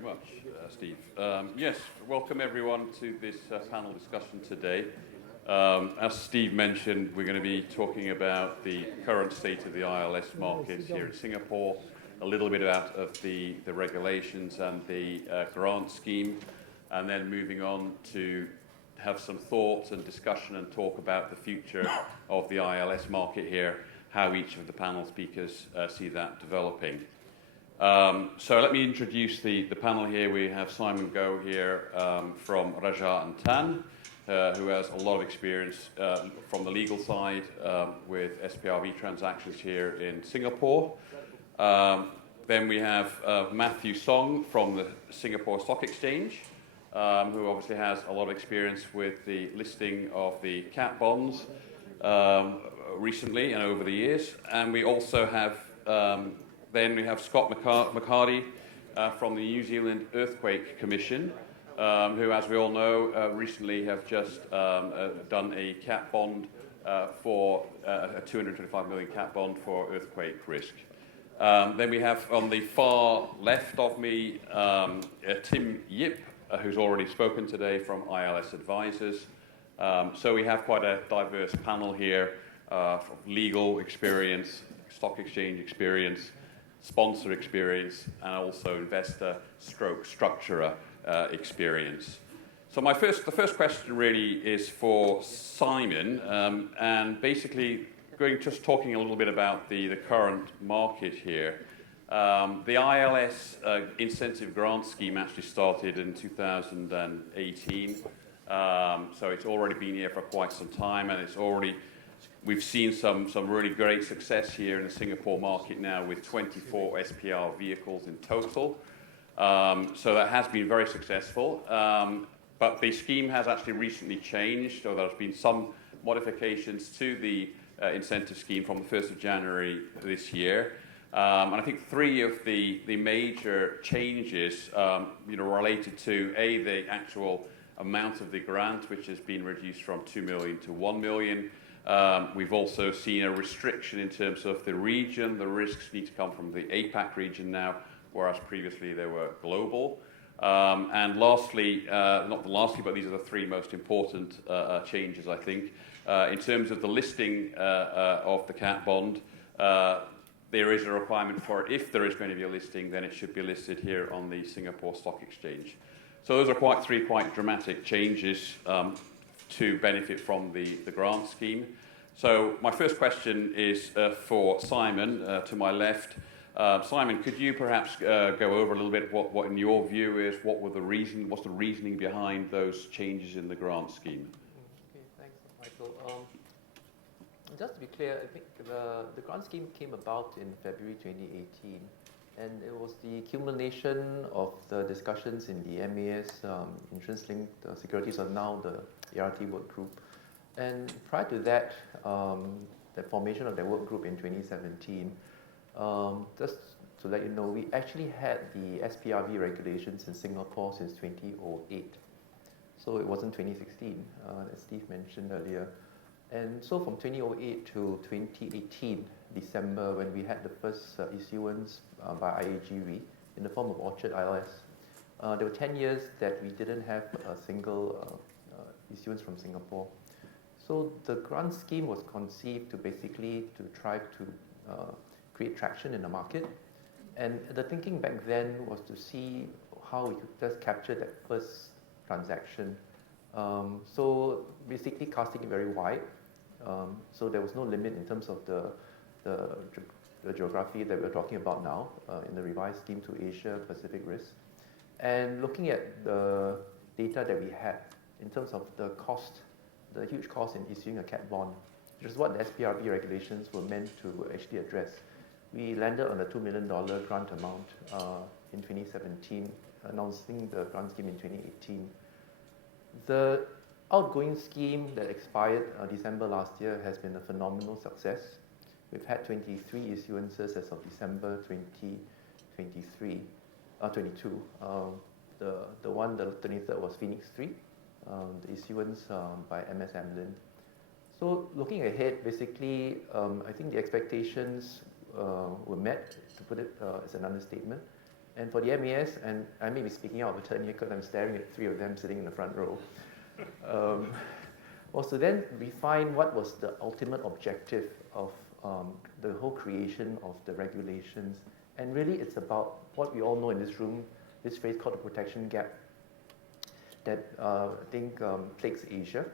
very much, Steve. Yes, welcome everyone to this panel discussion today. As Steve mentioned, we're going to be talking about the current state of the ILS market here in Singapore, a little bit about of the regulations and the grant scheme, and then moving on to have some thoughts and discussion and talk about the future of the ILS market here, how each of the panel speakers see that developing. So let me introduce the panel here. We have Simon Goh here from Rajah and Tann, who has a lot of experience from the legal side with SPRV transactions here in Singapore. Then we have Matthew Song from the Singapore Stock Exchange, who obviously has a lot of experience with the listing of the cat bonds recently and over the years. And we also have then we have Scott McHardy from the New Zealand Earthquake Commission, who, as we all know, recently have just done a cat bond for a 225 million cat bond for earthquake risk. Then we have on the far left of me Tim Yip, who's already spoken today from ILS Advisors. So we have quite a diverse panel here of legal experience, stock exchange experience, sponsor experience, and also investor stroke structurer experience. So the first question really is for Simon, and basically just talking a little bit about the current market here. The ILS incentive grant scheme actually started in 2018, so it's already been here for quite some time, and we've seen some really great success here in the Singapore market now with 24 SPR vehicles in total. So that has been very successful. But the scheme has actually recently changed, so there's been some modifications to the incentive scheme from the 1st of January this year. And I think three of the major changes related to the actual amount of the grant, which has been reduced from 2 million to 1 million. We've also seen a restriction in terms of the region. The risks need to come from the APAC region now, whereas previously they were global. And lastly, not lastly, but these are the three most important changes, I think. In terms of the listing of the cat bond, there is a requirement for, if there is going to be a listing, then it should be listed here on the Singapore Stock Exchange. So those are three quite dramatic changes to benefit from the grant scheme. So my first question is for Simon, to my left. Simon, could you perhaps go over a little bit what in your view is, what's the reasoning behind those changes in the grant scheme? Okay, thanks, Michael. Just to be clear, I think the grant scheme came about in February 2018, and it was the culmination of the discussions in the MAS insurance-linked securities, or now the ART work group. And prior to that, the formation of that work group in 2017, just to let you know, we actually had the SPRV regulations in Singapore since 2008. So it wasn't 2016, as Steve mentioned earlier. And so from 2008 to 2018, December, when we had the first issuance by IAG Re in the form of Orchard ILS, there were 10 years that we didn't have a single issuance from Singapore. So the grant scheme was conceived to try to create traction in the market. And the thinking back then was to see how we could just capture that first transaction. So basically casting it very wide. So there was no limit in terms of the geography that we're talking about now in the revised scheme to Asia Pacific risk. And looking at the data that we had in terms of the cost, the huge cost in issuing a cat bond, which is what the SPRV regulations were meant to actually address. We landed on a $2 million grant amount in 2017, announcing the grant scheme in 2018. The outgoing scheme that expired December last year has been a phenomenal success. We've had 23 issuances as of December 2022. The 23rd was Phoenix 3, the issuance by MS Amlin. So looking ahead, basically, I think the expectations were met, to put it as an understatement. And for the MES, and I may be speaking out of turn here because I'm staring at three of them sitting in the front row, was to then refine what was the ultimate objective of the whole creation of the regulations. And really it's about what we all know in this room, this phrase called the protection gap that I think plagues Asia.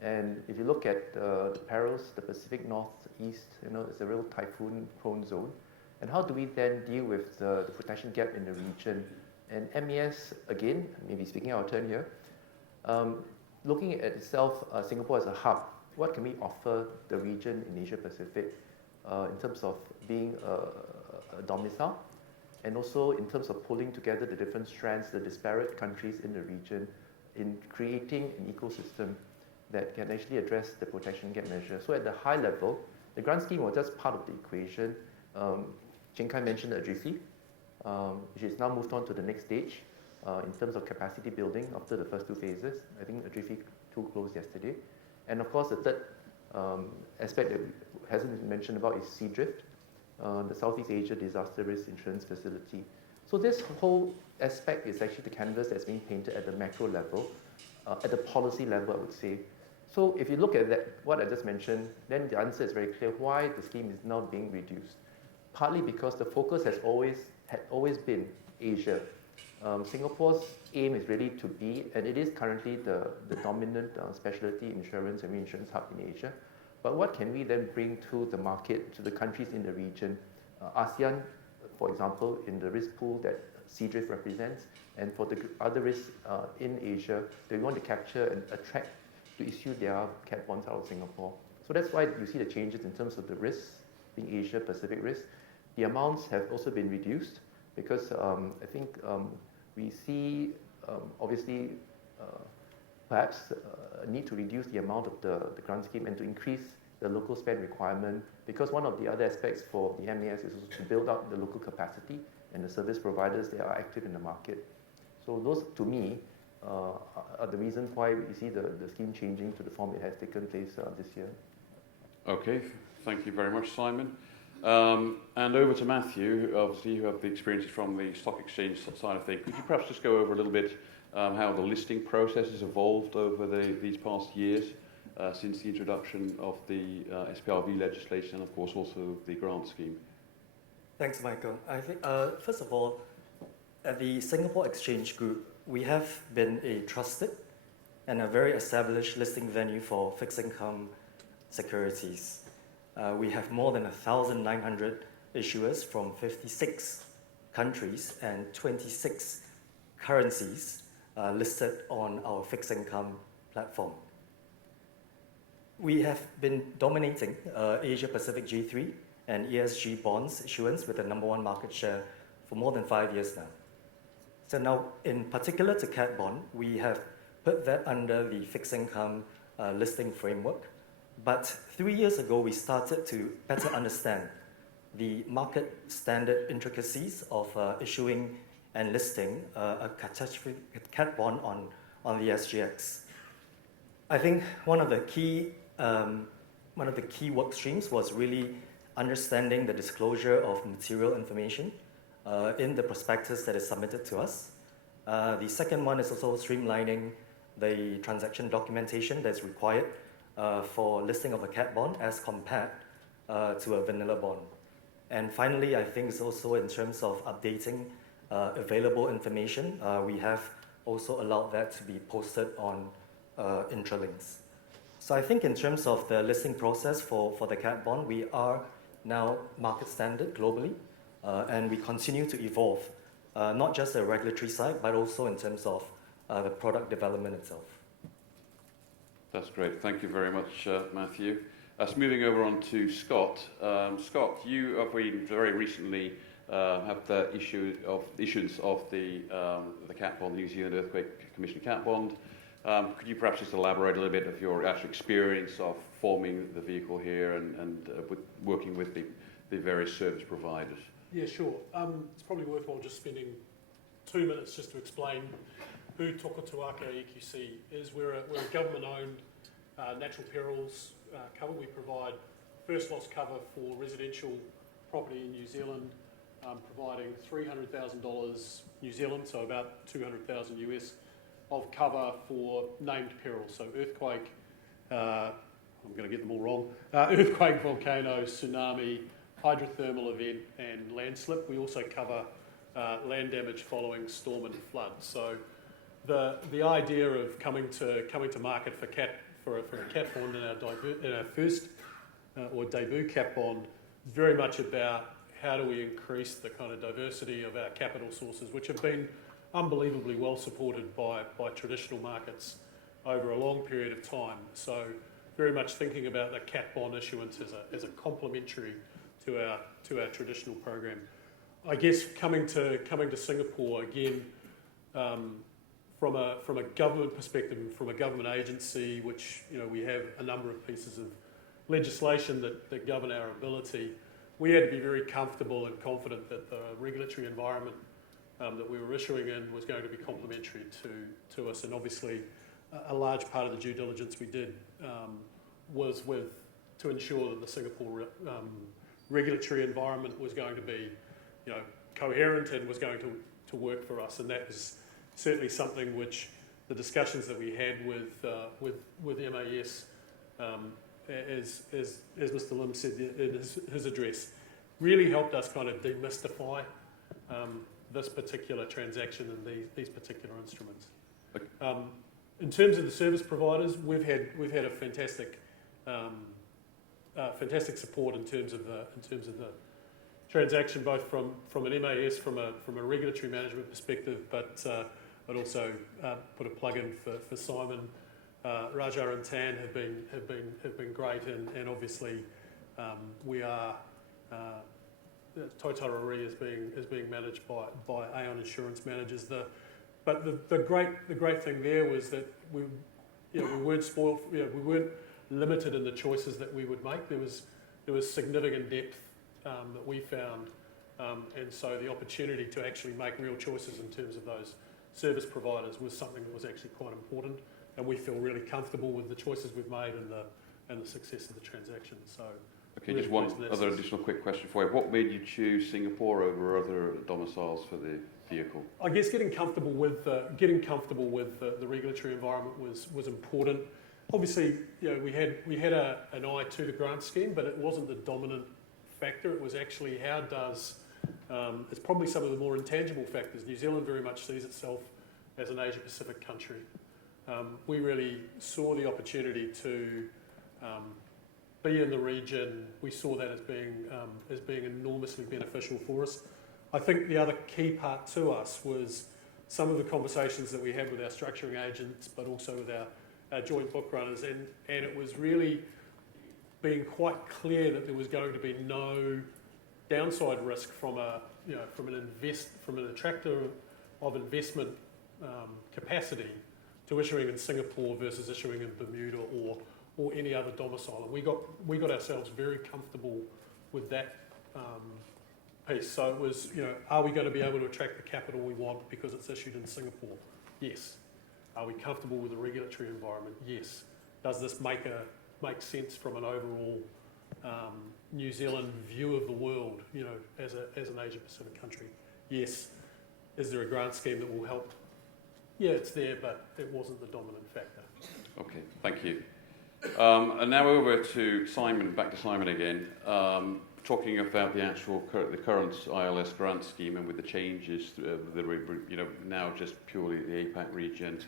And if you look at the perils, the Pacific Northeast, it's a real typhoon-prone zone. And how do we then deal with the protection gap in the region? And MES, again, maybe speaking out of turn here, looking at itself, Singapore as a hub, what can we offer the region in Asia Pacific in terms of being a domicile, and also in terms of pulling together the different strands, the disparate countries in the region, in creating an ecosystem that can actually address the protection gap measure. So at the high level, the grant scheme was just part of the equation. Cheng Kai mentioned AGRIFI, which has now moved on to the next stage in terms of capacity building after the first two phases. I think AGRIFI 2 closed yesterday. And of course, the third aspect that hasn't been mentioned about is SEADRIFT, the Southeast Asia Disaster Risk Insurance Facility. So this whole aspect is actually the canvas that's being painted at the macro level, at the policy level, I would say. So if you look at that, what I just mentioned, then the answer is very clear why the scheme is now being reduced. Partly because the focus had always been Asia. Singapore's aim is really to be, and it is currently the dominant specialty insurance and reinsurance hub in Asia. But what can we then bring to the market, to the countries in the region? ASEAN, for example, in the risk pool that SEADRIFT represents, and for the other risks in Asia, they want to capture and attract to issue their cat bonds out of Singapore. So that's why you see the changes in terms of the risks being Asia Pacific risk. The amounts have also been reduced because I think we see obviously perhaps a need to reduce the amount of the grant scheme and to increase the local spend requirement, because one of the other aspects for the MES is also to build up the local capacity and the service providers that are active in the market. So those, to me, are the reasons why we see the scheme changing to the form it has taken place this year. Okay, thank you very much, Simon. And over to Matthew. Obviously, you have the experiences from the stock exchange side of things. Could you perhaps just go over a little bit how the listing process has evolved over these past years since the introduction of the SPRV legislation and, of course, also the grant scheme? Thanks, Michael. I think, first of all, at the Singapore Exchange Group, we have been a trusted and a very established listing venue for fixed income securities. We have more than 1,900 issuers from 56 countries and 26 currencies listed on our fixed income platform. We have been dominating Asia Pacific G3 and ESG bonds issuance with the #1 market share for more than 5 years now. So now, in particular to cat bond, we have put that under the fixed income listing framework. But 3 years ago, we started to better understand the market standard intricacies of issuing and listing a catastrophe cat bond on the SGX. I think one of the key work streams was really understanding the disclosure of material information in the prospectus that is submitted to us. The second one is also streamlining the transaction documentation that's required for listing of a cat bond as compared to a vanilla bond. And finally, I think it's also in terms of updating available information. We have also allowed that to be posted on intralinks. So I think in terms of the listing process for the cat bond, we are now market standard globally, and we continue to evolve, not just the regulatory side, but also in terms of the product development itself. That's great. Thank you very much, Matthew. So moving over on to Scott. Scott, you have very recently had the issuance of the cat bond, New Zealand Earthquake Commission cat bond. Could you perhaps just elaborate a little bit of your actual experience of forming the vehicle here and with working with the various service providers? Yeah, sure. It's probably worthwhile just spending 2 minutes just to explain who Toka EQC is. We're a government-owned natural perils cover. We provide first loss cover for residential property in New Zealand, providing $300,000 New Zealand, so about 200,000 US, of cover for named perils, so earthquake, I'm going to get them all wrong, earthquake, volcano, tsunami, hydrothermal event and landslip. We also cover land damage following storm and flood. So the idea of coming to market for a cat bond in our first or debut cat bond is very much about how do we increase the kind of diversity of our capital sources, which have been unbelievably well supported by traditional markets over a long period of time. So very much thinking about the cat bond issuance as a complementary to our traditional program. I guess coming to Singapore again, from a government perspective, from a government agency, which we have a number of pieces of legislation that govern our ability, we had to be very comfortable and confident that the regulatory environment that we were issuing in was going to be complementary to us. And obviously, a large part of the due diligence we did was to ensure that the Singapore regulatory environment was going to be, coherent and was going to work for us. And that was certainly something which the discussions that we had with MAS, as Mr. Lim said in his address, really helped us kind of demystify this particular transaction and these particular instruments. In terms of the service providers, we've had a fantastic support in terms of the transaction, both from an MAS, from a regulatory management perspective, but I'd also put a plug in for Simon. Rajah and Tann have been great, and obviously we are Toka Re is being managed by Aon Insurance Managers. But the great thing there was that we weren't spoiled. We weren't limited in the choices that we would make. There was significant depth that we found, and so the opportunity to actually make real choices in terms of those service providers was something that was actually quite important. And we feel really comfortable with the choices we've made and the success of the transaction. So. Okay, just one other additional quick question for you. What made you choose Singapore over other domiciles for the vehicle? I guess getting comfortable with the regulatory environment was important. Obviously, we had an eye to the grant scheme, but it wasn't the dominant factor. It was actually how does it's probably some of the more intangible factors. New Zealand very much sees itself as an Asia Pacific country. We really saw the opportunity to be in the region. We saw that as being enormously beneficial for us. I think the other key part to us was some of the conversations that we had with our structuring agents, but also with our joint book runners, and it was really being quite clear that there was going to be no downside risk from an attractor of investment capacity to issuing in Singapore versus issuing in Bermuda or any other domicile. And we got ourselves very comfortable with that piece. So it was, are we going to be able to attract the capital we want because it's issued in Singapore? Yes. Are we comfortable with the regulatory environment? Yes. Does this make sense from an overall New Zealand view of the world, as an Asia Pacific country? Yes. Is there a grant scheme that will help? Yeah, it's there, but it wasn't the dominant factor. Okay, thank you. And now over to Simon, back to Simon again, talking about the current ILS grant scheme, and with the changes, now just purely the APAC region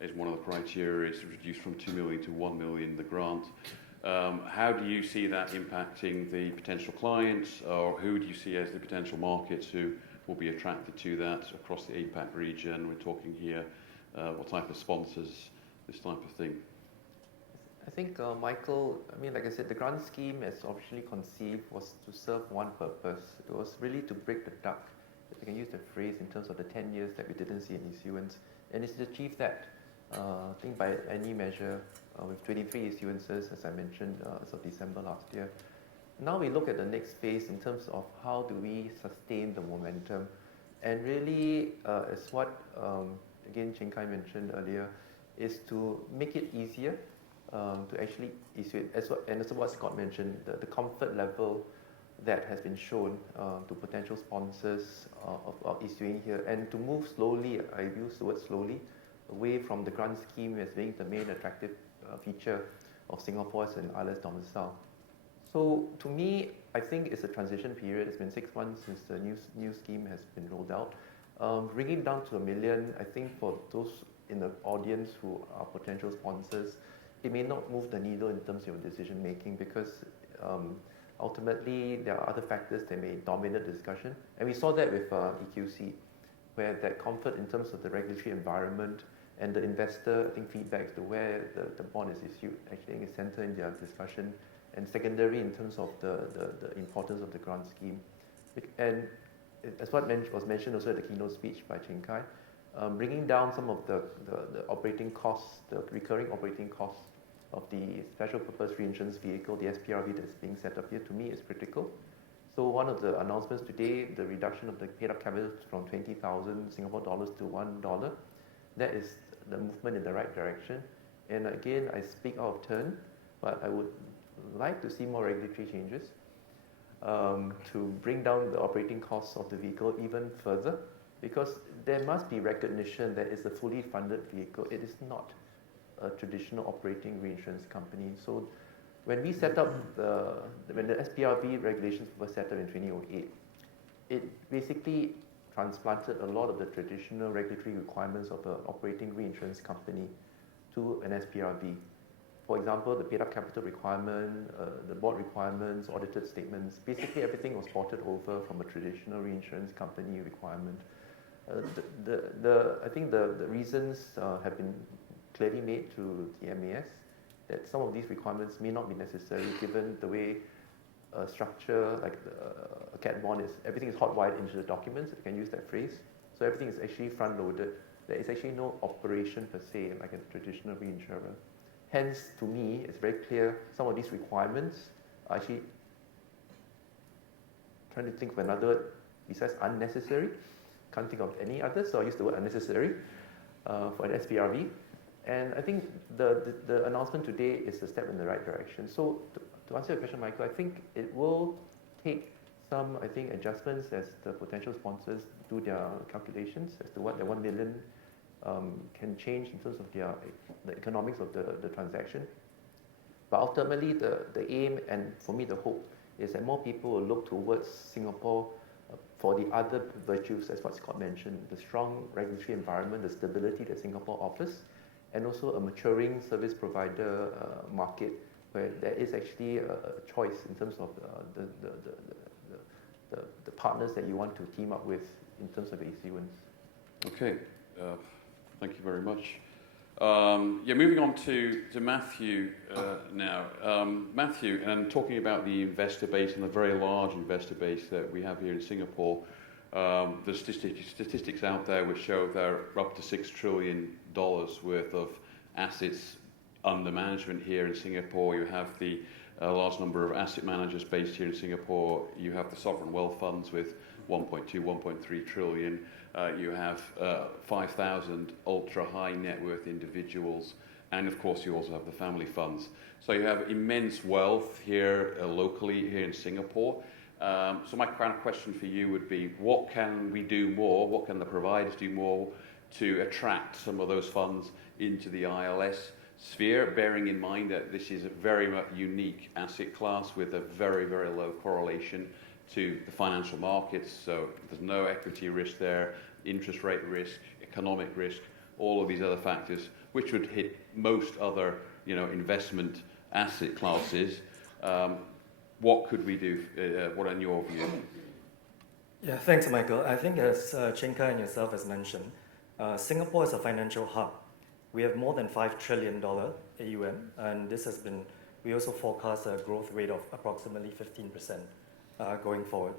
is one of the criteria. It's reduced from 2 million to 1 million, the grant. How do you see that impacting the potential clients, or who do you see as the potential markets who will be attracted to that across the APAC region? We're talking here, what type of sponsors, this type of thing. I think, Michael, like I said, the grant scheme as originally conceived was to serve one purpose. It was really to break the duck, if I can use the phrase, in terms of the 10 years that we didn't see any issuance. And it's to achieve that, I think by any measure, with 23 issuances, as I mentioned, as of December last year. Now we look at the next phase in terms of how do we sustain the momentum. And really, as what, again, Ching Kai mentioned earlier, is to make it easier to actually issue it. And as what Scott mentioned, the comfort level that has been shown to potential sponsors of issuing here, and to move slowly, I use the word slowly, away from the grant scheme as being the main attractive feature of Singapore as an ILS domicile. So to me, I think it's a transition period. It's been 6 months since the new scheme has been rolled out. Bringing it down to $1 million, I think for those in the audience who are potential sponsors, it may not move the needle in terms of decision making, because ultimately there are other factors that may dominate the discussion. And we saw that with EQC, where that comfort in terms of the regulatory environment and the investor, I think, feedback as to where the bond is issued actually is centered in their discussion, and secondary in terms of the importance of the grant scheme. And as what was mentioned also at the keynote speech by Cheng Kai, bringing down some of the operating costs, the recurring operating costs of the special purpose reinsurance vehicle, the SPRV that's being set up here, to me is critical. So one of the announcements today, the reduction of the paid up capital from 20,000 Singapore dollars to $1, that is the movement in the right direction. And again, I speak out of turn, but I would like to see more regulatory changes to bring down the operating costs of the vehicle even further, because there must be recognition that it's a fully funded vehicle. It is not a traditional operating reinsurance company. So when we set up when the SPRV regulations were set up in 2008, it basically transplanted a lot of the traditional regulatory requirements of an operating reinsurance company to an SPRV. For example, the paid-up capital requirement, the board requirements, audited statements, basically everything was ported over from a traditional reinsurance company requirement. I think the reasons have been clearly made to the MAS that some of these requirements may not be necessary given the way structure like a cat bond is, everything is hot-wired into the documents, if you can use that phrase. So everything is actually front-loaded. There is actually no operation per se like a traditional reinsurer. Hence, to me, it's very clear some of these requirements are actually trying to think of another word besides unnecessary. Can't think of any other, so I use the word unnecessary for an SPRV. And I think the announcement today is a step in the right direction. So to answer your question, Michael, I think it will take some, I think, adjustments as the potential sponsors do their calculations as to what the $1 million can change in terms of the economics of the transaction. But ultimately, the aim, and for me the hope, is that more people will look towards Singapore for the other virtues, as what Scott mentioned, the strong regulatory environment, the stability that Singapore offers, and also a maturing service provider market where there is actually a choice in terms of the partners that you want to team up with in terms of the issuance. Okay. Thank you very much. Moving on to Matthew now. Matthew, and talking about the investor base and the very large investor base that we have here in Singapore, there's statistics out there which show there are up to $6 trillion worth of assets under management here in Singapore. You have the large number of asset managers based here in Singapore. You have the sovereign wealth funds with 1.3 trillion. You have 5,000 ultra-high net worth individuals, and of course you also have the family funds. So you have immense wealth here locally here in Singapore. So my kind of question for you would be, what can we do more, what can the providers do more to attract some of those funds into the ILS sphere, bearing in mind that this is a very much unique asset class with a very, very low correlation to the financial markets, so there's no equity risk there, interest rate risk, economic risk, all of these other factors, which would hit most other, investment asset classes. What could we do? What are your views? Yeah, thanks, Michael. I think as Cheng Kai and yourself has mentioned, Singapore is a financial hub. We have more than $5 trillion AUM, and we also forecast a growth rate of approximately 15%. Going forward.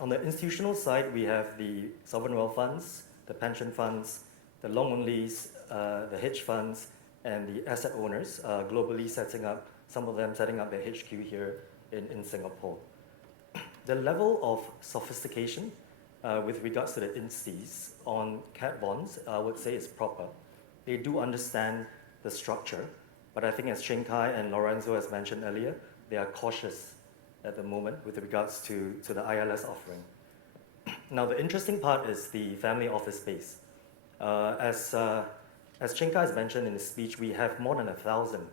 On the institutional side, we have the sovereign wealth funds, the pension funds, the long-onlys, the hedge funds, and the asset owners globally some of them setting up their HQ here in Singapore. The level of sophistication with regards to the instis on cat bonds, I would say is proper. They do understand the structure, but I think as Cheng Kai and Lorenzo has mentioned earlier, they are cautious at the moment with regards to the ILS offering. Now, the interesting part is the family office space. As Chin Kai has mentioned in his speech, we have more than 1,000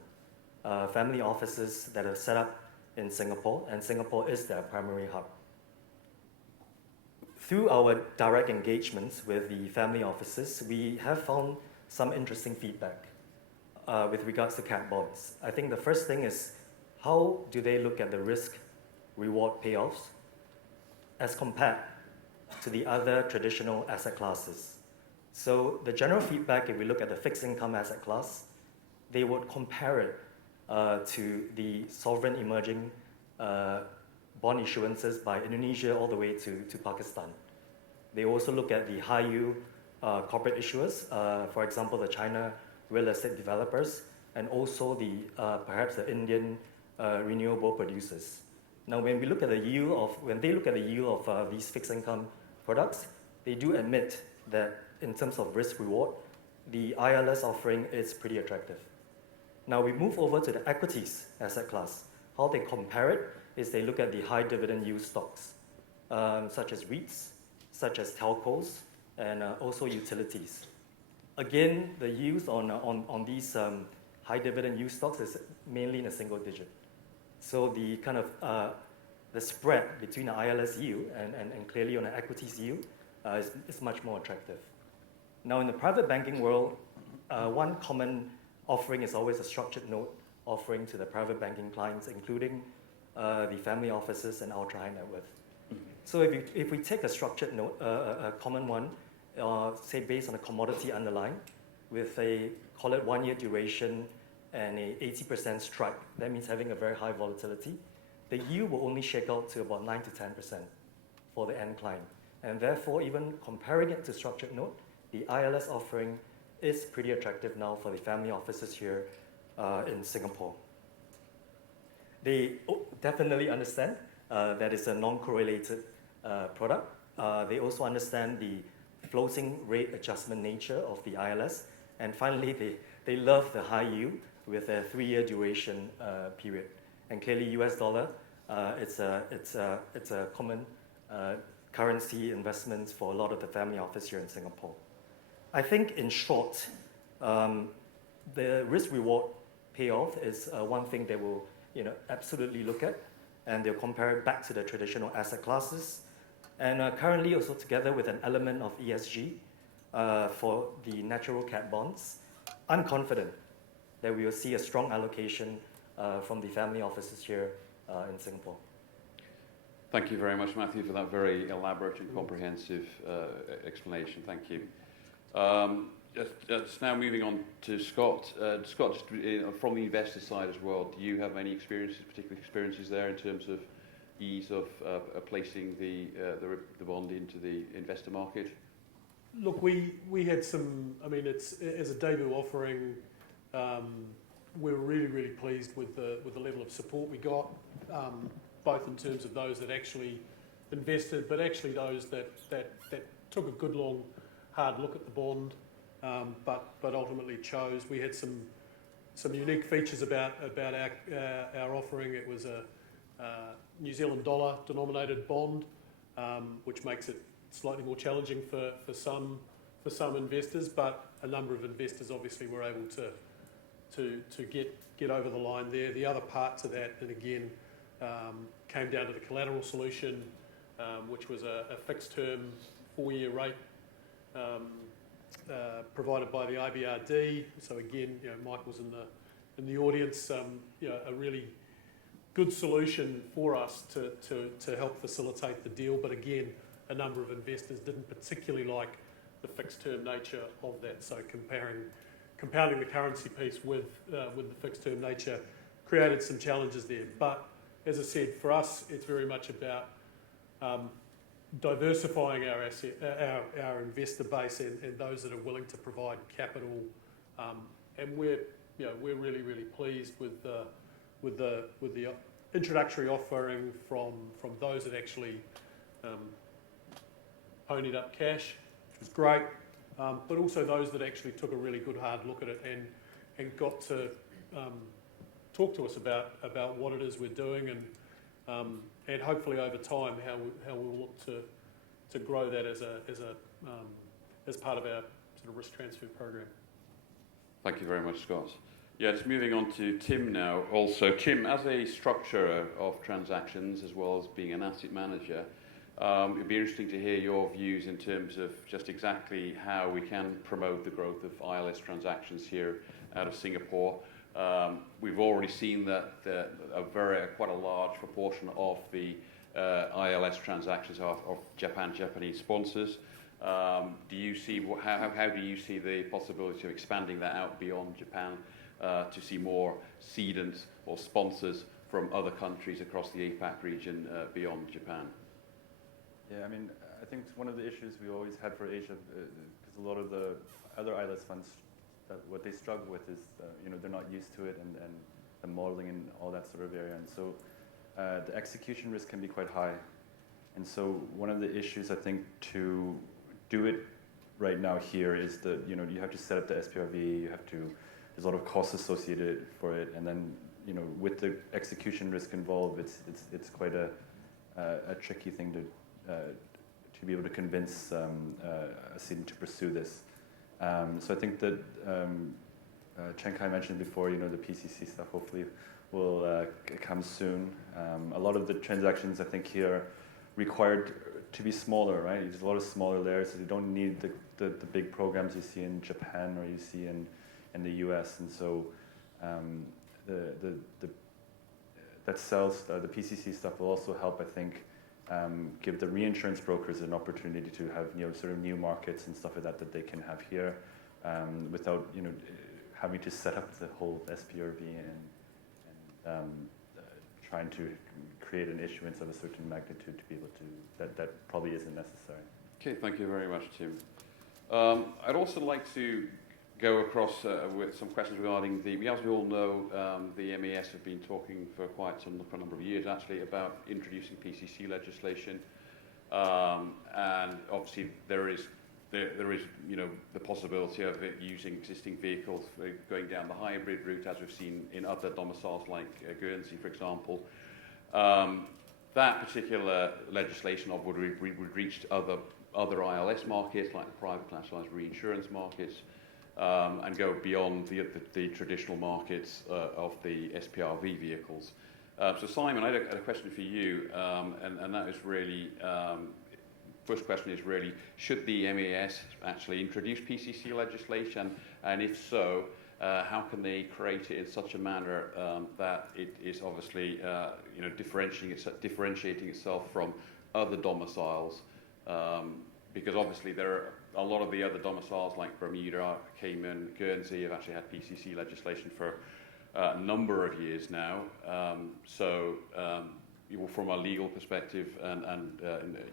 family offices that are set up in Singapore, and Singapore is their primary hub. Through our direct engagements with the family offices, we have found some interesting feedback with regards to cat bonds. I think the first thing is, how do they look at the risk-reward payoffs as compared to the other traditional asset classes? So the general feedback, if we look at the fixed income asset class, they would compare it to the sovereign emerging bond issuances by Indonesia all the way to Pakistan. They also look at the high yield corporate issuers, for example, the China real estate developers, and also the perhaps the Indian renewable producers. Now, when they look at the yield of these fixed income products, they do admit that in terms of risk reward, the ILS offering is pretty attractive. Now we move over to the equities asset class. How they compare it is they look at the high dividend yield stocks, such as REITs, such as telcos, and also utilities. Again, the yields on these high dividend yield stocks is mainly in a single digit. So the kind of the spread between the ILS yield and clearly on the equities yield is much more attractive. Now in the private banking world, one common offering is always a structured note offering to the private banking clients, including the family offices and ultra high net worth. So if we take a structured note, a common one, say based on a commodity underlying, with a, call it 1 year duration and a 80% strike, that means having a very high volatility, the yield will only shake out to about 9 to 10% for the end client. And therefore, even comparing it to structured note, the ILS offering is pretty attractive now for the family offices here in Singapore. They definitely understand that it's a non-correlated product. They also understand the floating rate adjustment nature of the ILS. And finally, they love the high yield with a 3-year duration period. And clearly, US dollar, it's a common currency investment for a lot of the family office here in Singapore. I think, in short, the risk-reward payoff is one thing they will, absolutely look at, and they'll compare it back to the traditional asset classes. And currently, also together with an element of ESG for the natural cat bonds, I'm confident that we will see a strong allocation from the family offices here in Singapore. Thank you very much, Matthew, for that very elaborate and comprehensive explanation. Thank you. Just now moving on to Scott. Scott, just from the investor side as well, do you have any particular experiences there in terms of ease of placing the bond into the investor market? Look, we had some. I mean, it's as a debut offering. We're really pleased with the level of support we got, both in terms of those that actually invested, but actually those that took a good long hard look at the bond, but ultimately chose. We had some unique features about our offering. It was a New Zealand dollar denominated bond, which makes it slightly more challenging for some investors, but a number of investors obviously were able to get over the line there. The other part to that, and again, came down to the collateral solution, which was a fixed term 4-year rate provided by the IBRD. So again, Mike was in the audience. A really good solution for us to help facilitate the deal. But again, a number of investors didn't particularly like the fixed term nature of that. So compounding the currency piece with the fixed term nature created some challenges there. But as I said, for us, it's very much about diversifying our investor base and those that are willing to provide capital. And we're really pleased with the introductory offering from those that actually ponied up cash, which was great, but also those that actually took a really good hard look at it and got to talk to us about what it is we're doing and hopefully over time how we'll look to grow that as part of our sort of risk transfer program. Thank you very much, Scott. Yeah, just moving on to Tim now. Also, Tim, as a structurer of transactions as well as being an asset manager, it'd be interesting to hear your views in terms of just exactly how we can promote the growth of ILS transactions here out of Singapore. We've already seen that quite a large proportion of the ILS transactions are of Japanese sponsors. How do you see the possibility of expanding that out beyond Japan to see more cedants or sponsors from other countries across the APAC region beyond Japan? Yeah, I mean, I think one of the issues we always had for Asia, because a lot of the other ILS funds, what they struggle with is, they're not used to it and the modeling and all that sort of area. And so the execution risk can be quite high. And so one of the issues, I think, to do it right now here is that, you have to set up the SPRV, there's a lot of costs associated for it. And then, with the execution risk involved, it's quite a tricky thing to be able to convince a cedent to pursue this. So I think that Chen Kai mentioned before, the PCC stuff hopefully will come soon. A lot of the transactions I think here required to be smaller, right? There's a lot of smaller layers, so you don't need the big programs you see in Japan or you see in the US, and so the PCC stuff will also help, I think, give the reinsurance brokers an opportunity to have sort of new markets and stuff like that they can have here without having to set up the whole SPRV and trying to create an issuance of a certain magnitude to be able to that probably isn't necessary. Okay, thank you very much, Tim. I'd also like to go across with some questions regarding as we all know, the MAS have been talking for a number of years actually about introducing PCC legislation, and obviously there is the possibility of it using existing vehicles, going down the hybrid route as we've seen in other domiciles like Guernsey, for example. That particular legislation would reach other ILS markets like the private classified reinsurance markets. And go beyond the traditional markets of the SPRV vehicles. So Simon, I had a question for you, and that is really, first question is really, should the MAS actually introduce PCC legislation, and if so, how can they create it in such a manner that it is obviously differentiating itself from other domiciles, because obviously there are a lot of the other domiciles like Bermuda, Cayman, Guernsey have actually had PCC legislation for a number of years now. From a legal perspective and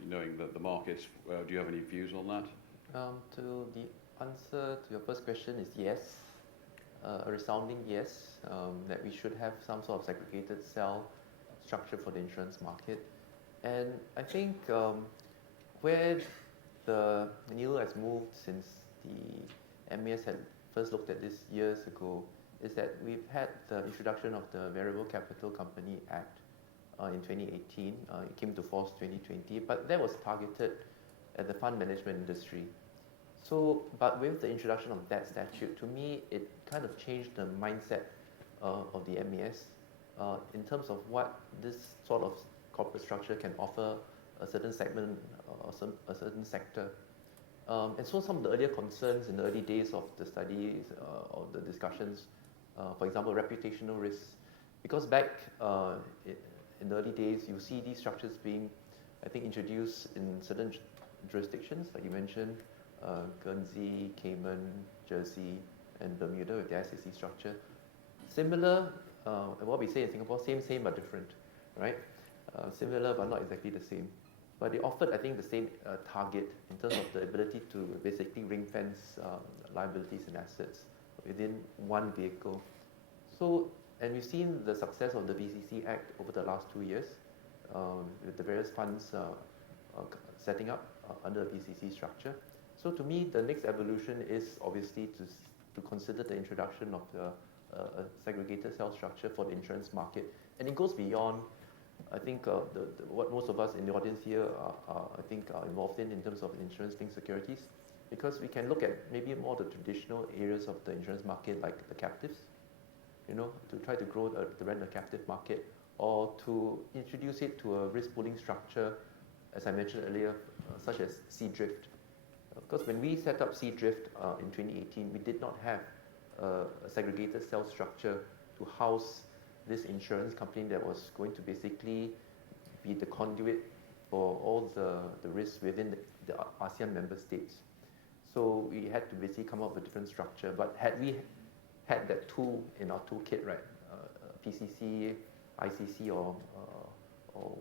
knowing the markets, do you have any views on that? To the answer to your first question is yes, a resounding yes, that we should have some sort of segregated cell structure for the insurance market. And I think where the needle has moved since the MAS had first looked at this years ago is that we've had the introduction of the Variable Capital Company Act in 2018. It came to force 2020, but that was targeted at the fund management industry. So, but with the introduction of that statute, to me, it kind of changed the mindset of the MAS in terms of what this sort of corporate structure can offer a certain segment or a certain sector. And so some of the earlier concerns in the early days of the studies or the discussions, for example, reputational risks, because back in the early days, you see these structures being, I think, introduced in certain jurisdictions, like you mentioned, Guernsey, Cayman, Jersey, and Bermuda with the SEC structure. Similar, what we say in Singapore, same but different, right? Similar but not exactly the same. But they offered, I think, the same target in terms of the ability to basically ring fence liabilities and assets within one vehicle. So, and we've seen the success of the PCC Act over the last 2 years with the various funds setting up under the PCC structure. So to me, the next evolution is obviously to consider the introduction of a segregated cell structure for the insurance market. And it goes beyond I think what most of us in the audience here are involved in terms of insurance-linked securities, because we can look at maybe more the traditional areas of the insurance market, like the captives, to try to grow the rent a captive market, or to introduce it to a risk pooling structure, as I mentioned earlier, such as Sea Drift. Because when we set up Sea Drift in 2018, we did not have a segregated sales structure to house this insurance company that was going to basically be the conduit for all the risks within the ASEAN member states. So we had to basically come up with a different structure. But had we had that tool in our toolkit, right, PCC, ICC, or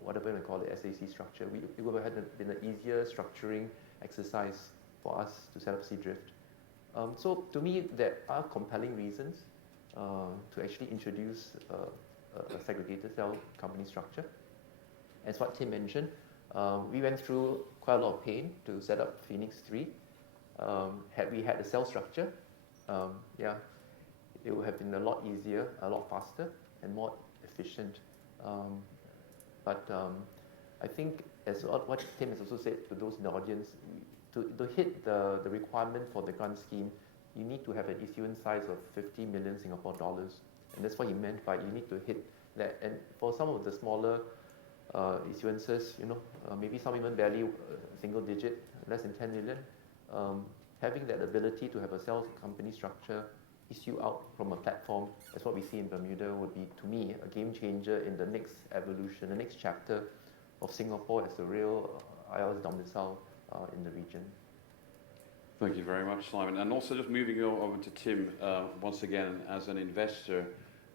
whatever you call it, SAC structure, it would have been an easier structuring exercise for us to set up Sea Drift. So to me, there are compelling reasons to actually introduce a segregated cell company structure. As what Tim mentioned, we went through quite a lot of pain to set up Phoenix 3. Had we had a cell structure, it would have been a lot easier, a lot faster, and more efficient. But I think, as what Tim has also said to those in the audience, to hit the requirement for the grant scheme, you need to have an issuance size of 50 million Singapore dollars. And that's what he meant by you need to hit that. And for some of the smaller issuances, maybe some even barely single digit, less than 10 million, having that ability to have a sales company structure issue out from a platform, as what we see in Bermuda, would be, to me, a game changer in the next evolution, the next chapter of Singapore as a real ILS domicile in the region. Thank you very much, Simon. And also just moving over to Tim, once again, as an investor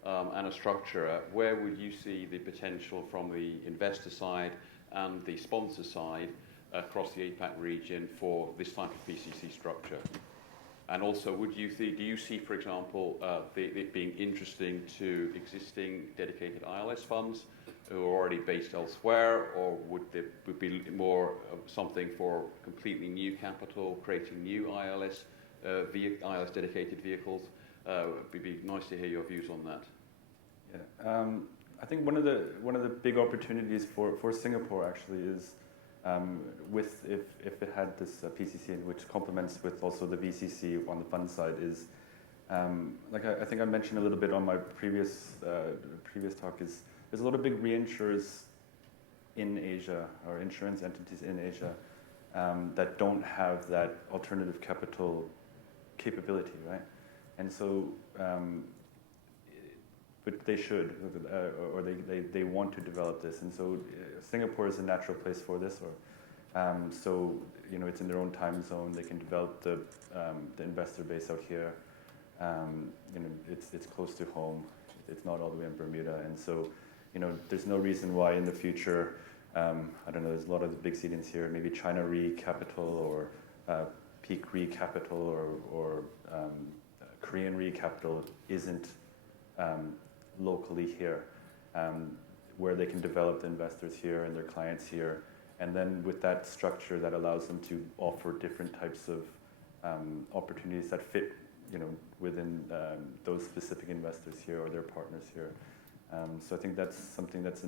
and a structurer, where would you see the potential from the investor side and the sponsor side across the APAC region for this type of PCC structure? And also, do you see, for example, it being interesting to existing dedicated ILS funds who are already based elsewhere, or would be more something for completely new capital, creating new ILS dedicated vehicles? It'd be nice to hear your views on that. Yeah, I think one of the big opportunities for Singapore actually is if it had this PCC, which complements with also the VCC on the fund side, is like I think I mentioned a little bit on my previous talk, is there's a lot of big reinsurers in Asia, or insurance entities in Asia, that don't have that alternative capital capability, right? And so, but they should, or they want to develop this. And so Singapore is a natural place for this, or so it's in their own time zone. They can develop the investor base out here. It's close to home. It's not all the way in Bermuda, and so there's no reason why in the future, I don't know, there's a lot of the big cedents here, maybe China Re Capital or Peak Re Capital or Korean Re Capital isn't locally here, where they can develop the investors here and their clients here, and then with that structure that allows them to offer different types of opportunities that fit within those specific investors here or their partners here. So I think that's something that's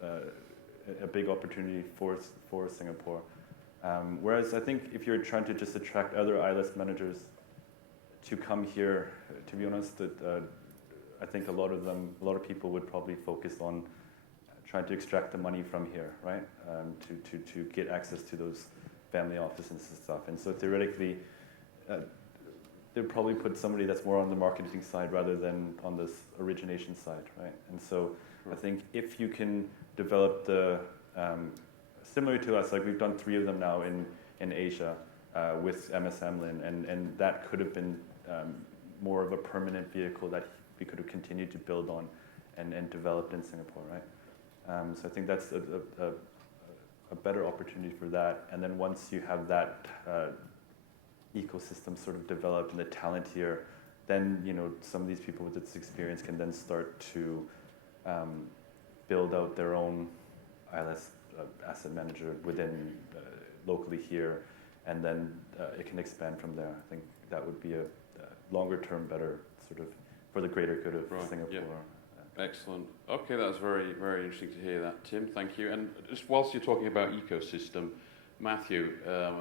a big opportunity for Singapore. Whereas I think if you're trying to just attract other ILS managers to come here, to be honest, I think a lot of people would probably focus on trying to extract the money from here, right? To get access to those family offices and stuff. And so theoretically, they'd probably put somebody that's more on the marketing side rather than on this origination side, right? And so I think if you can develop similar to us, like we've done 3 of them now in Asia with MS Amlin, and that could have been more of a permanent vehicle that we could have continued to build on and developed in Singapore, right? So I think that's a better opportunity for that. And then once you have that ecosystem sort of developed and the talent here, then some of these people with this experience can then start to build out their own ILS asset manager within locally here, and then it can expand from there. I think that would be a longer term better sort of for the greater good of Singapore. Yeah. Excellent. Okay, that's very, very interesting to hear that, Tim. Thank you. And just whilst you're talking about ecosystem, Matthew,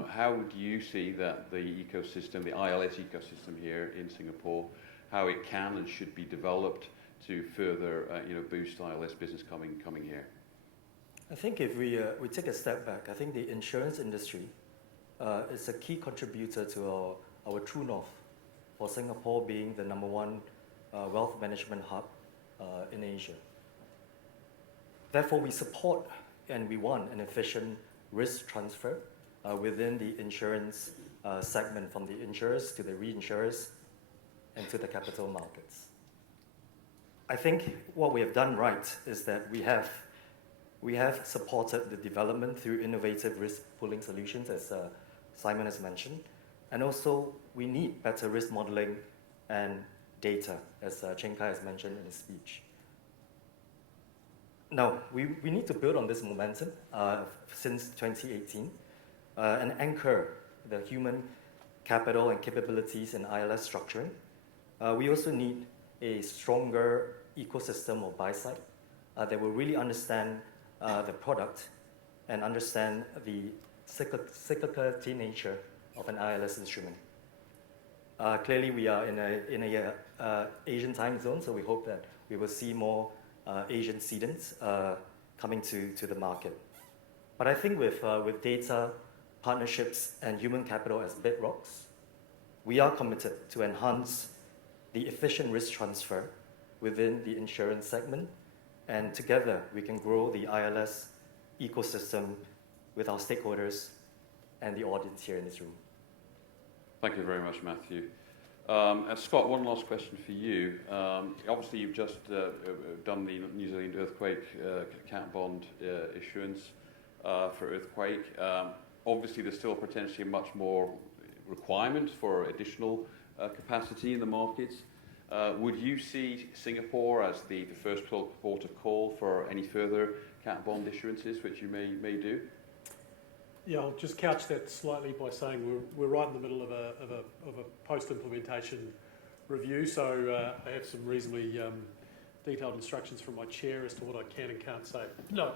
how do you see that the ecosystem, the ILS ecosystem here in Singapore, how it can and should be developed to further, boost ILS business coming here? I think if we take a step back, I think the insurance industry is a key contributor to our true north for Singapore being the #1 wealth management hub in Asia. Therefore, we support and we want an efficient risk transfer within the insurance segment, from the insurers to the reinsurers and to the capital markets. I think what we have done right is that we have supported the development through innovative risk pooling solutions, as Simon has mentioned, and also we need better risk modeling and data, as Cheng Kai has mentioned in his speech. Now, we need to build on this momentum since 2018 and anchor the human capital and capabilities in ILS structuring. We also need a stronger ecosystem or buy side that will really understand the product and understand the cyclicality nature of an ILS instrument. Clearly, we are in a Asian time zone, so we hope that we will see more Asian cedents coming to the market. But I think with data, partnerships, and human capital as bedrocks, we are committed to enhance the efficient risk transfer within the insurance segment, and together we can grow the ILS ecosystem with our stakeholders and the audience here in this room. Thank you very much, Matthew. Scott, one last question for you. Obviously, you've just done the New Zealand earthquake cat bond issuance for earthquake. Obviously, there's still potentially much more requirement for additional capacity in the markets. Would you see Singapore as the first port of call for any further cat bond issuances, which you may do? Yeah, I'll just couch that slightly by saying we're right in the middle of a post-implementation review, so I have some reasonably detailed instructions from my chair as to what I can and can't say. No,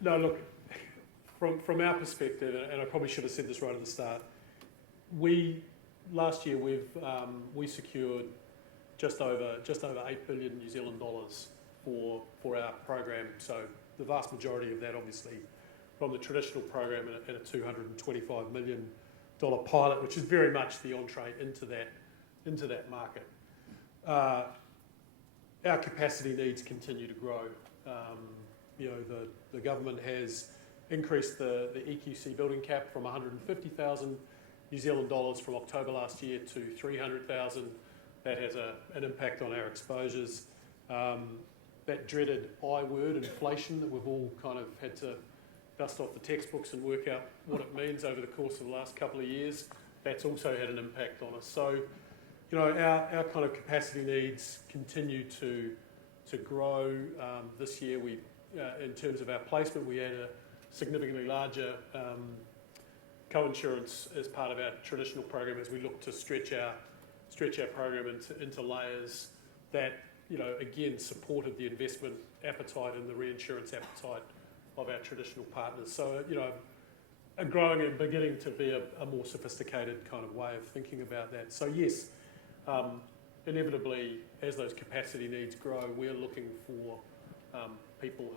no. Look, from our perspective, and I probably should have said this right at the start, last year we secured just over 8 billion New Zealand dollars for our program. So the vast majority of that, obviously, from the traditional program and a $225 million pilot, which is very much the entree into that market. Our capacity needs continue to grow. The government has increased the EQC building cap from 150,000 New Zealand dollars from October last year to 300,000. That has an impact on our exposures. That dreaded I word, inflation, that we've all kind of had to dust off the textbooks and work out what it means over the course of the last couple of years, that's also had an impact on us. So, our kind of capacity needs continue to grow. This year, in terms of our placement, we had a significantly larger co-insurance as part of our traditional program as we look to stretch our program into layers that, again, supported the investment appetite and the reinsurance appetite of our traditional partners. So, a growing and beginning to be a more sophisticated kind of way of thinking about that. So yes, inevitably, as those capacity needs grow, we're looking for people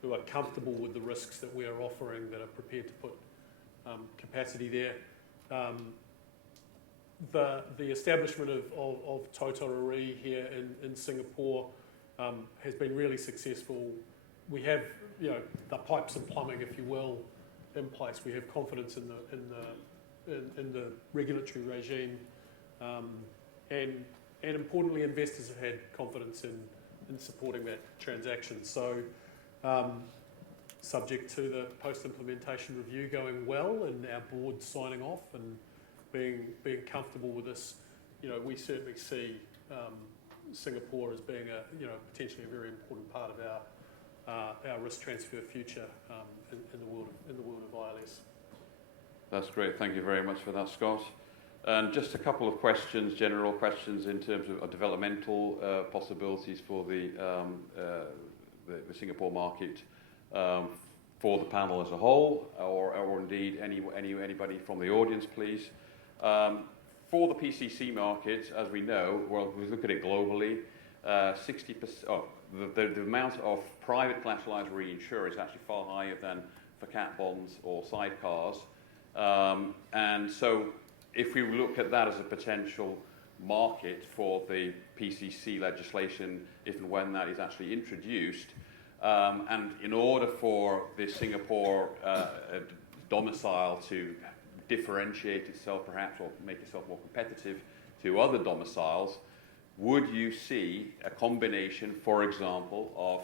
who are comfortable with the risks that we are offering, that are prepared to put capacity there. The establishment of Toka Re here in Singapore has been really successful. We have, the pipes and plumbing, if you will, in place. We have confidence in the regulatory regime, and importantly, investors have had confidence in supporting that transaction. So, subject to the post-implementation review going well and our board signing off and being comfortable with this, we certainly see Singapore as being potentially a very important part of our risk transfer future in the world of ILS. That's great. Thank you very much for that, Scott. And just a couple of questions, general questions in terms of developmental possibilities for the Singapore market for the panel as a whole, or indeed anybody from the audience, please. For the PCC market, as we know, well, we look at it globally, 60%. The amount of private collateralized reinsurance is actually far higher than for cat bonds or sidecars, and so if we look at that as a potential market for the PCC legislation, if and when that is actually introduced, and in order for the Singapore domicile to differentiate itself perhaps or make itself more competitive to other domiciles, would you see a combination, for example, of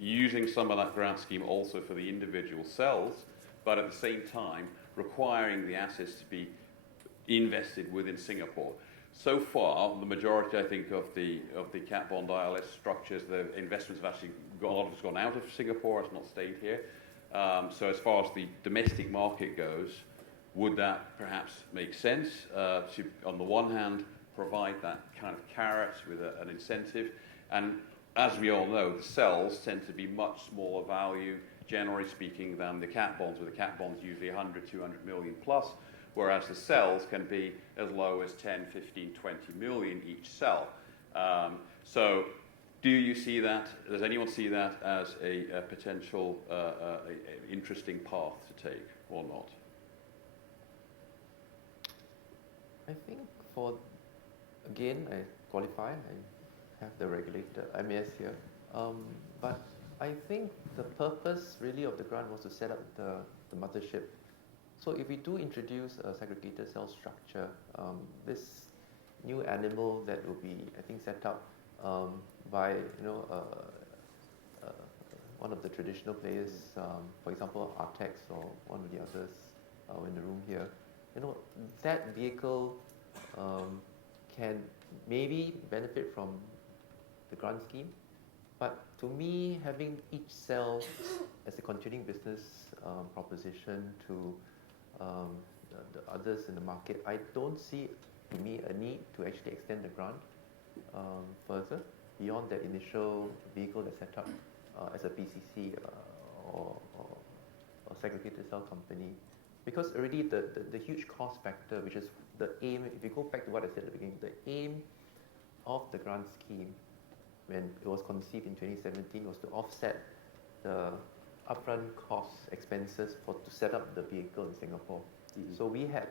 using some of that grant scheme also for the individual cells, but at the same time requiring the assets to be invested within Singapore? So far, the majority, I think, of the cat bond ILS structures, the investments have actually a lot of it's gone out of Singapore. It's not stayed here. So as far as the domestic market goes, would that perhaps make sense to, on the one hand, provide that kind of carrot with an incentive? And as we all know, the cells tend to be much smaller value, generally speaking, than the cat bonds, where the cat bonds usually 100, 200 million plus, whereas the cells can be as low as 10, 15, 20 million each cell. So do you see that, does anyone see that as a potential interesting path to take or not? I think again, I qualify, I have the regulator, MAS here, but I think the purpose really of the grant was to set up the mothership. So if we do introduce a segregated cell structure, this new animal that will be, I think, set up by one of the traditional players, for example, Artex or one of the others in the room here, that vehicle can maybe benefit from the grant scheme, but to me, having each cell as a continuing business proposition to the others in the market, I don't see, to me, a need to actually extend the grant further beyond the initial vehicle that's set up as a PCC or segregated cell company. Because already the huge cost factor, which is the aim, if you go back to what I said at the beginning, the aim of the grant scheme when it was conceived in 2017 was to offset the upfront costs, expenses to set up the vehicle in Singapore. Mm-hmm. So we had,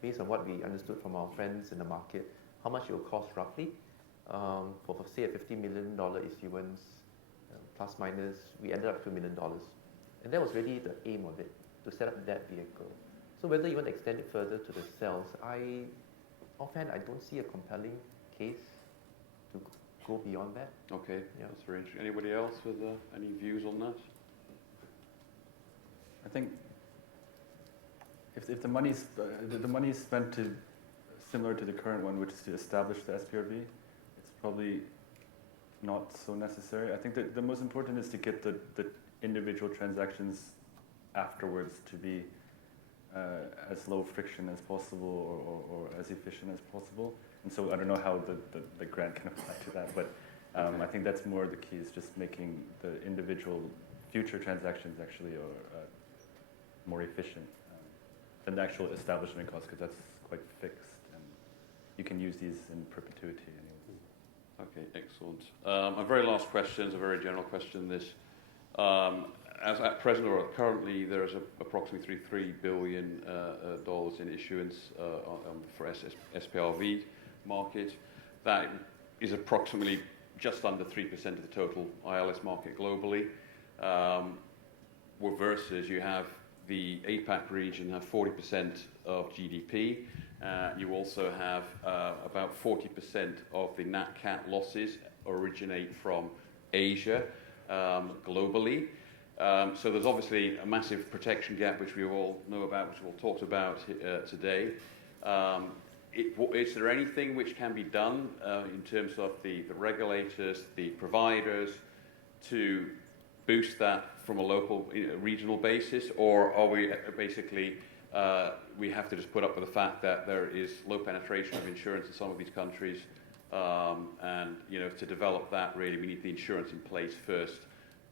based on what we understood from our friends in the market, how much it will cost roughly for say a $50 million issuance, plus minus, we ended up $2 million. And that was really the aim of it, to set up that vehicle. So whether you want to extend it further to the cells, offhand, I don't see a compelling case to go beyond that. Okay, yeah. That's very interesting. Anybody else with any views on that? I think if the money's spent to similar to the current one, which is to establish the SPRV, it's probably not so necessary. I think that the most important is to get the individual transactions afterwards to be as low friction as possible or as efficient as possible. And so I don't know how the grant can apply to that, but I think that's more the key, is just making the individual future transactions actually more efficient than the actual establishment cost, because that's quite fixed and you can use these in perpetuity anyway. Okay, excellent. My very last question is a very general question. This, as at present or currently, there is approximately $3 billion in issuance for SPRV market. That is approximately just under 3% of the total ILS market globally. Versus you have the APAC region have 40% of GDP. You also have about 40% of the Nat Cat losses originate from Asia globally. So there's obviously a massive protection gap, which we all know about, which we'll talk about today. Is there anything which can be done in terms of the regulators, the providers, to boost that from a local, regional basis, or are we basically we have to just put up with the fact that there is low penetration of insurance in some of these countries, and to develop that, really we need the insurance in place first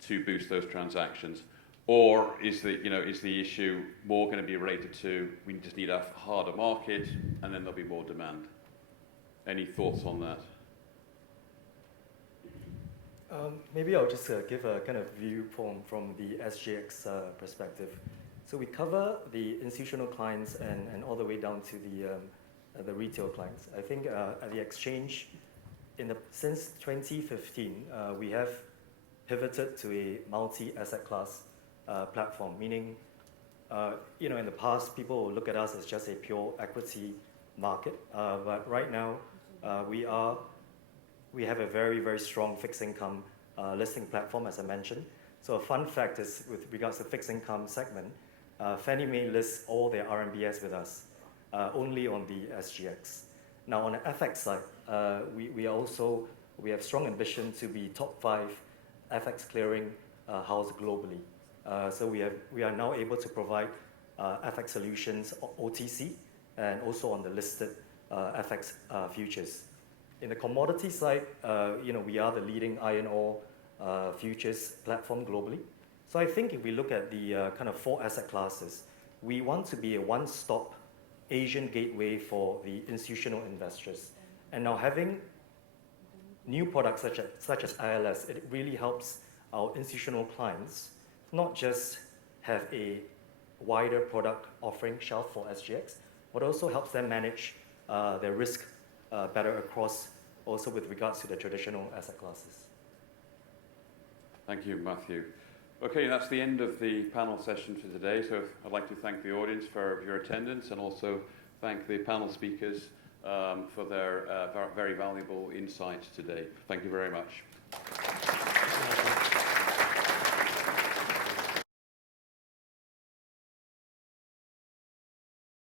to boost those transactions. Or is the issue more going to be related to we just need a harder market and then there'll be more demand? Any thoughts on that? Maybe I'll just give a kind of viewpoint from the SGX perspective. So we cover the institutional clients and all the way down to the retail clients. I think at the exchange, since 2015, we have pivoted to a multi-asset class platform, meaning, in the past, people will look at us as just a pure equity market, but right now, we have a very, very strong fixed income listing platform, as I mentioned. So a fun fact is, with regards to fixed income segment, Fannie Mae lists all their RMBS with us, only on the SGX. Now, on the FX side, we have strong ambition to be top 5 FX clearing house globally. So we are now able to provide FX solutions, OTC, and also on the listed FX futures. In the commodity side, we are the leading iron ore futures platform globally. So I think if we look at the kind of 4 asset classes, we want to be a one-stop Asian gateway for the institutional investors. And now having new products such as ILS, it really helps our institutional clients not just have a wider product offering shelf for SGX, but also helps them manage their risk better across, also with regards to the traditional asset classes. Thank you, Matthew. Okay, that's the end of the panel session for today. So I'd like to thank the audience for your attendance and also thank the panel speakers for their very valuable insights today. Thank you very much.